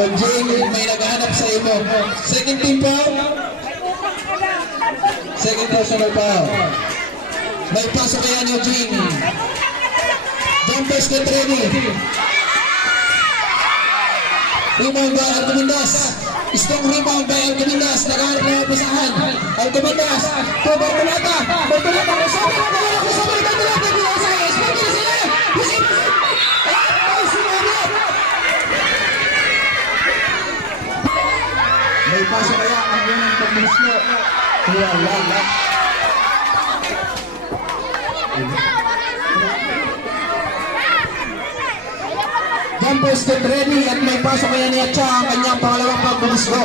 Jing, may naghahanap sa imo. Second team po. Second personal pa. May pasok kaya ni Jing. Jumpers get ready. Rebound by Alcomendas. Strong rebound by Alcomendas. Naghahanap na pisahan. Alcomendas. To Bertolata. Bertolata. Kusama na ba? Kusama na Bertolata. Sport na sila. May pasok kaya ang unang pagmuslo. Wala. Jumpers get ready at may pasok kaya ni Atcha ang kanyang pangalawang pagmuslo.